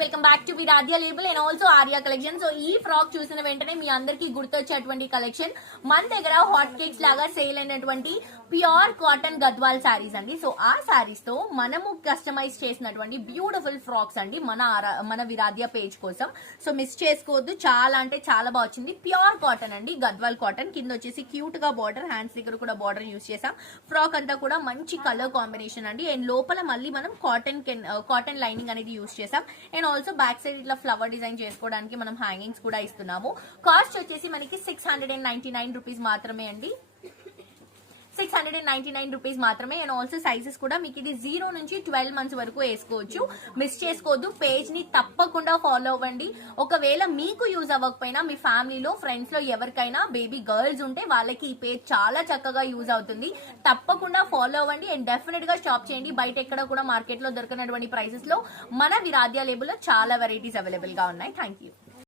Welcome back to Viradhya label and also Arya collection. So ఈ frock చూసిన వెంటనే మీ అందరికి గుర్తొచ్చేటువంటి కలెక్షన్ మన దగ్గర హాట్ కేక్స్ లాగా సేల్ అయినటువంటి ప్యూర్ కాటన్ గద్వాల్ శారీస్ అండి. సో ఆ శారీస్ తో మనము కస్టమైజ్ చేసినటువంటి బ్యూటిఫుల్ ఫ్రాక్స్ అండి మన విరాధ్య పేజ్ కోసం. సో మిస్ చేసుకోవద్దు, చాలా అంటే చాలా బాగా వచ్చింది. ప్యూర్ కాటన్ అండి, గద్వాల్ కాటన్. కింద వచ్చేసి క్యూట్ గా బార్డర్, హ్యాండ్స్ దగ్గర కూడా బార్డర్ యూస్ చేసాం. ఫ్రాక్ అంతా కూడా మంచి కలర్ కాంబినేషన్ అండి. అండ్ లోపల మళ్ళీ మనం కాటన్ లైనింగ్ అనేది యూస్ చేసాం. అండ్ ఆల్సో బ్యాక్ సైడ్ ఇట్లా ఫ్లవర్ డిజైన్ చేసుకోవడానికి మనం హ్యాంగింగ్స్ కూడా ఇస్తున్నాము. కాస్ట్ వచ్చేసి మనకి 699 రూపీస్ మాత్రమే అండి, 699 రూపీస్ మాత్రమే. అండ్ ఆల్సో సైజెస్ కూడా మీకు ఇది 0 నుంచి 12 మంత్స్ వరకు వేసుకోవచ్చు. మిస్ చేసుకోవద్దు, పేజ్ ని తప్పకుండా ఫాలో అవ్వండి. ఒకవేళ మీకు యూజ్ అవ్వకపోయినా మీ ఫ్యామిలీలో ఫ్రెండ్స్ లో ఎవరికైనా బేబీ గర్ల్స్ ఉంటే వాళ్ళకి ఈ పేజ్ చాలా చక్కగా యూజ్ అవుతుంది. తప్పకుండా ఫాలో అవ్వండి అండ్ డెఫినెట్ గా షాప్ చేయండి. బయట ఎక్కడ కూడా మార్కెట్ లో దొరకనటువంటి ప్రైసెస్ లో మన విరాధ్య లేబుల్ లో చాలా వెరైటీస్ అవైలబుల్ గా ఉన్నాయి. Thank you.